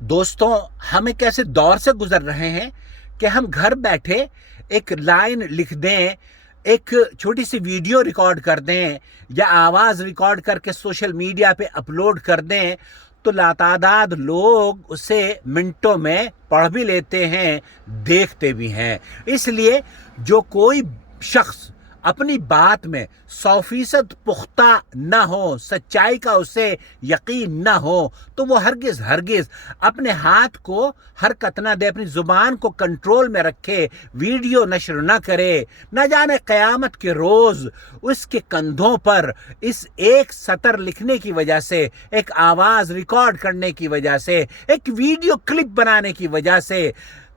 دوستوں، ہم ایک ایسے دور سے گزر رہے ہیں کہ ہم گھر بیٹھے ایک لائن لکھ دیں، ایک چھوٹی سی ویڈیو ریکارڈ کر دیں یا آواز ریکارڈ کر کے سوشل میڈیا پہ اپلوڈ کر دیں تو لاتعداد لوگ اسے منٹوں میں پڑھ بھی لیتے ہیں، دیکھتے بھی ہیں۔ اس لیے جو کوئی شخص اپنی بات میں 100% پختہ نہ ہو، سچائی کا اسے یقین نہ ہو، تو وہ ہرگز اپنے ہاتھ کو حرکت نہ دے، اپنی زبان کو کنٹرول میں رکھے، ویڈیو نشر نہ کرے۔ نہ جانے قیامت کے روز اس کے کندھوں پر اس ایک سطر لکھنے کی وجہ سے، ایک آواز ریکارڈ کرنے کی وجہ سے، ایک ویڈیو کلپ بنانے کی وجہ سے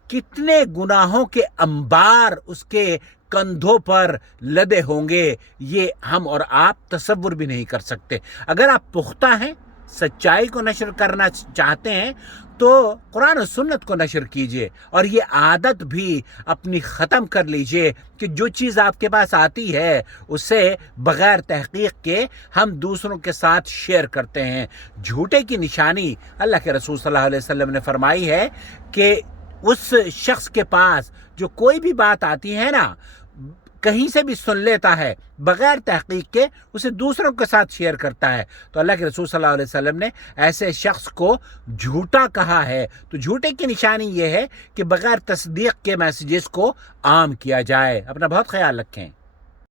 کتنے گناہوں کے انبار اس کے کندھوں پر لدے ہوں گے، یہ ہم اور آپ تصور بھی نہیں کر سکتے۔ اگر آپ پختہ ہیں، سچائی کو نشر کرنا چاہتے ہیں، تو قرآن و سنت کو نشر کیجئے، اور یہ عادت بھی اپنی ختم کر لیجئے کہ جو چیز آپ کے پاس آتی ہے اسے بغیر تحقیق کے ہم دوسروں کے ساتھ شیئر کرتے ہیں۔ جھوٹے کی نشانی اللہ کے رسول صلی اللہ علیہ وسلم نے فرمائی ہے کہ اس شخص کے پاس جو کوئی بھی بات آتی ہے نا، کہیں سے بھی سن لیتا ہے بغیر تحقیق کے، اسے دوسروں کے ساتھ شیئر کرتا ہے، تو اللہ کے رسول صلی اللہ علیہ وسلم نے ایسے شخص کو جھوٹا کہا ہے۔ تو جھوٹے کی نشانی یہ ہے کہ بغیر تصدیق کے میسیجز کو عام کیا جائے۔ اپنا بہت خیال رکھیں۔